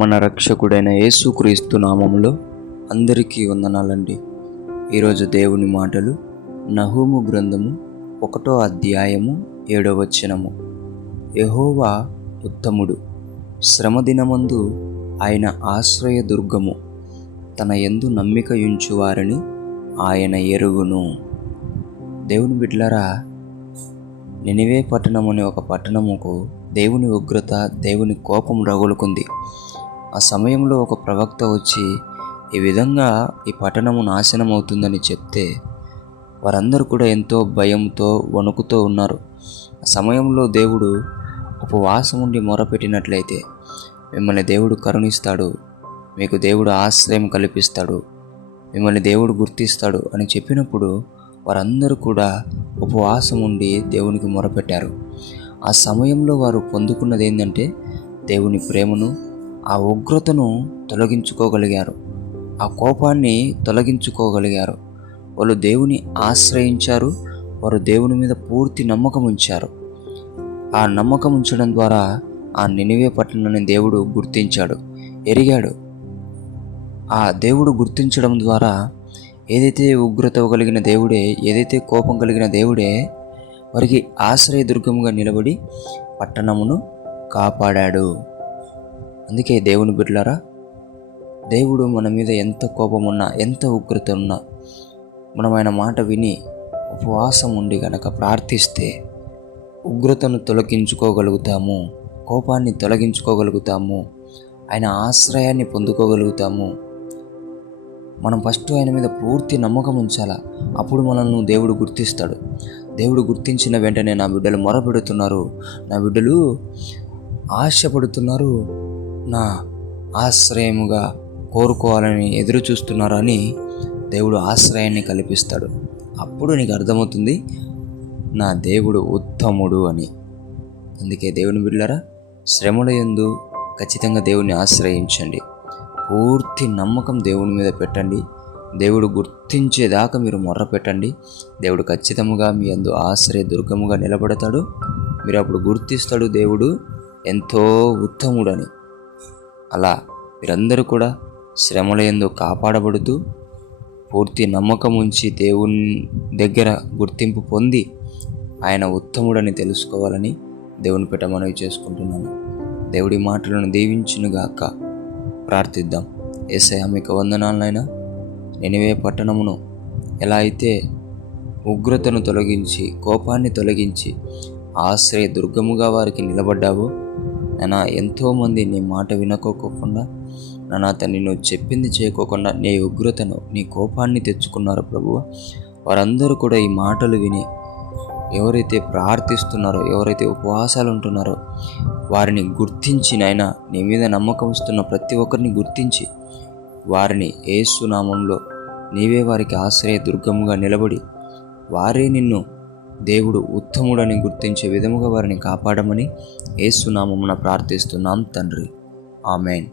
మన రక్షకుడైన యేసుక్రీస్తు నామములో అందరికీ వందనాలండి. ఈరోజు దేవుని మాటలు నహూము గ్రంథము 1వ అధ్యాయము 7వ వచనము. యెహోవా ఉత్తముడు, శ్రమదినమందు ఆయన ఆశ్రయదుర్గము, తన యందు నమ్మిక యుంచు వారిని ఆయన ఎరుగును. దేవుని బిడ్డలారా, నినివే పట్టణం అనే ఒక పట్టణముకు దేవుని ఉగ్రత, దేవుని కోపం రగులుకుంది. ఆ సమయంలో ఒక ప్రవక్త వచ్చి ఈ విధంగా ఈ పట్టణము నాశనం అవుతుందని చెప్తే వారందరూ కూడా ఎంతో భయంతో వణుకుతూ ఉన్నారు. ఆ సమయంలో దేవుడు ఉపవాసం ఉండి మొరపెట్టినట్లయితే మిమ్మల్ని దేవుడు కరుణిస్తాడు, మీకు దేవుడు ఆశ్రయం కల్పిస్తాడు, మిమ్మల్ని దేవుడు గుర్తిస్తాడు అని చెప్పినప్పుడు వారందరూ కూడా ఉపవాసం ఉండి దేవునికి మొరపెట్టారు. ఆ సమయంలో వారు పొందుకున్నది ఏంటంటే దేవుని ప్రేమను, ఆ ఉగ్రతను తొలగించుకోగలిగారు, ఆ కోపాన్ని తొలగించుకోగలిగారు. వాళ్ళు దేవుని ఆశ్రయించారు, వారు దేవుని మీద పూర్తి నమ్మకం ఉంచారు. ఆ నమ్మకం ఉంచడం ద్వారా ఆ నినివే పట్టణాన్ని దేవుడు గుర్తించాడు, ఎరిగాడు. ఆ దేవుడు గుర్తించడం ద్వారా ఏదైతే ఉగ్రత కలిగిన దేవుడే, ఏదైతే కోపం కలిగిన దేవుడే వారికి ఆశ్రయదుర్గముగా నిలబడి పట్టణమును కాపాడాడు. అందుకే దేవుని బిడ్డలారా, దేవుడు మన మీద ఎంత కోపం ఉన్నా, ఎంత ఉగ్రత ఉన్నా, మనం ఆయన మాట విని ఉపవాసం ఉండి గనక ప్రార్థిస్తే ఉగ్రతను తొలగించుకోగలుగుతాము, కోపాన్ని తొలగించుకోగలుగుతాము, ఆయన ఆశ్రయాన్ని పొందుకోగలుగుతాము. మనం ఫస్ట్ ఆయన మీద పూర్తి నమ్మకం ఉంచాలా, అప్పుడు మనల్ని దేవుడు గుర్తిస్తాడు. దేవుడు గుర్తించిన వెంటనే నా బిడ్డలు మొరపెడుతున్నారు, నా బిడ్డలు ఆశపడుతున్నారు, నా ఆశ్రయముగా కోరుకోవాలని ఎదురు చూస్తున్నారు అని దేవుడు ఆశ్రయాన్ని కల్పిస్తాడు. అప్పుడు నీకు అర్థమవుతుంది నా దేవుడు ఉత్తముడు అని. అందుకే దేవుని బిడ్డలారా, శ్రమల యందు ఖచ్చితంగా దేవుని ఆశ్రయించండి, పూర్తి నమ్మకం దేవుని మీద పెట్టండి. దేవుడు గుర్తించేదాకా మీరు మొర్ర పెట్టండి. దేవుడు ఖచ్చితంగా మీ యందు ఆశ్రయ దుర్గముగా నిలబడతాడు. మీరు అప్పుడు గుర్తిస్తాడు దేవుడు ఎంతో ఉత్తముడని. అలా మీరందరూ కూడా శ్రమల యందు కాపాడబడుతూ పూర్తి నమ్మకం ఉంచి దేవుని దగ్గర గుర్తింపు పొంది ఆయన ఉత్తముడని తెలుసుకోవాలని దేవుని పేట మనవి చేసుకుంటున్నాను. దేవుడి మాటలను దీవించునుగాక. ప్రార్థిద్దాం. యేసయ్యా, మీకు వందనాలనైనా. నినివే పట్టణమును ఎలా అయితే ఉగ్రతను తొలగించి, కోపాన్ని తొలగించి ఆశ్రయ దుర్గముగా వారికి నిలబడ్డావో నాన్న, ఎంతోమంది నీ మాట వినకోకుండా, నాన్న తండ్రి, నువ్వు చెప్పింది చేయకోకుండా నీ ఉగ్రతను, నీ కోపాన్ని తెచ్చుకున్నారు ప్రభువ. వారందరూ కూడా ఈ మాటలు విని ఎవరైతే ప్రార్థిస్తున్నారో, ఎవరైతే ఉపవాసాలు ఉంటున్నారో వారిని గుర్తించి నాయనా, నీ మీద నమ్మకం ఇస్తున్న ప్రతి ఒక్కరిని గుర్తించి వారిని యేసు నామంలో నీవే వారికి ఆశ్రయ దుర్గముగా నిలబడి వారే నిన్ను దేవుడు ఉత్తముడని గుర్తించే విధముగా వారిని కాపాడమని యేసు నామమున ప్రార్థిస్తున్నాం తండ్రి. ఆమేన్.